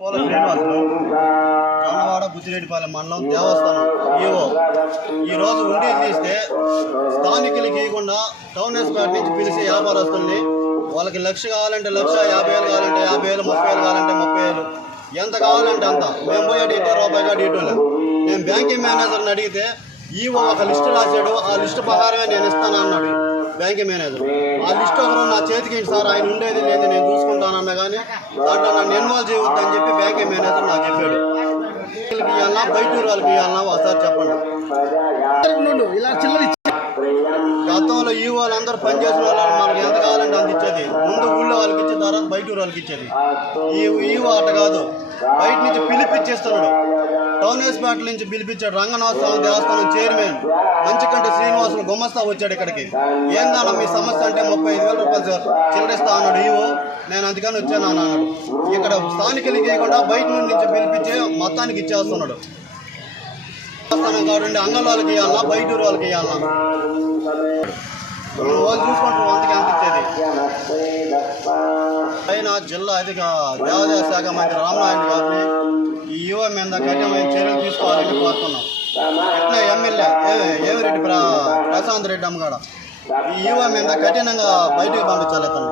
పోల శ్రీనివాసులు జొన్నవాడ బుచ్చిరెడ్డిపాలెం మండలం దేవస్థానం ఈవో. ఈ రోజు ఉండి తీస్తే స్థానికులకి ఇవ్వకుండా టౌన్ ఎస్పేట నుంచి పిలిచి వ్యాపారస్తుల్ని వాళ్ళకి లక్ష కావాలంటే లక్ష యాభై వేలు కావాలంటే యాభై వేలు ముప్పై వేలు కావాలంటే ముప్పై వేలు. ఎంత కావాలంటే అంత. మేము పోయే డీటో రూపాయిగా డీటోలు నేను బ్యాంకింగ్ మేనేజర్ని అడిగితే ఈవో ఒక లిస్టు రాశాడు ఆ లిస్టు ప్రకారమే నేను ఇస్తాను అన్నాడు బ్యాంకింగ్ మేనేజర్. ఆ లిస్ట్ ఒకరు నా చేతికి సార్? ఆయన ఉండేది లేదు నేను చూసుకుంటాను దాంట్లో నన్ను ఇన్వాల్వ్ చేయవద్దని చెప్పి బ్యాంకింగ్ మేనేజర్ నాకు చెప్పాడు. ఇవ్వాలన్నా బయట వాళ్ళకి ఇవ్వాలన్నా ఒకసారి చెప్పండి. ఇలా చిల్లర గతంలో ఈ వాళ్ళందరూ పనిచేసిన వాళ్ళు మనకి ఎంత కావాలంటే అంత ఇచ్చేది. ముందు ఊళ్ళో వాళ్ళకి ఇచ్చిన తర్వాత బయట వాళ్ళకి ఇచ్చేది. ఈ ఈ ఆట కాదు. బయట నుంచి పిలిపిచ్చేస్తున్నాడు టౌన్ నుంచి పిలిపించాడు రంగనాథ స్వామి దేవస్థానం చైర్మన్. మంచికంటి శ్రీనివాసులు గుమ్మస్తా వచ్చాడు ఇక్కడికి. ఏందన్నా మీ సమస్య అంటే ముప్పై ఐదు వేల రూపాయలు సార్. చిల్లరిస్తా అన్నాడు ఈవో. నేను అందుకని వచ్చాను అన్నాడు. ఇక్కడ స్థానికులకి ఇవ్వకుండా బయట నుంచి పిలిపించి మొత్తానికి ఇచ్చేస్తున్నాడు. దేవస్థానం కాబట్టి అంగళ ఇవ్వాలా? బయట ఊరు వాళ్ళకి ఇవ్వాలా? మనం వాళ్ళు చూసుకుంటాం అందుకే ఎంత ఇచ్చేది? పైన జిల్లా అధిక దేవాదాయ శాఖ మంత్రి రామనారాయణ గారిని ఈ మీద కఠినమైన చర్యలు తీసుకోవాలని కోరుతున్నాం. ఇట్లా ఎమ్మెల్యే ఏ- ప్ర ప్రశాంత్ రెడ్డి అమ్మగాడ ఈ యువ మీద కఠినంగా బయటకు పంపించాలి అతను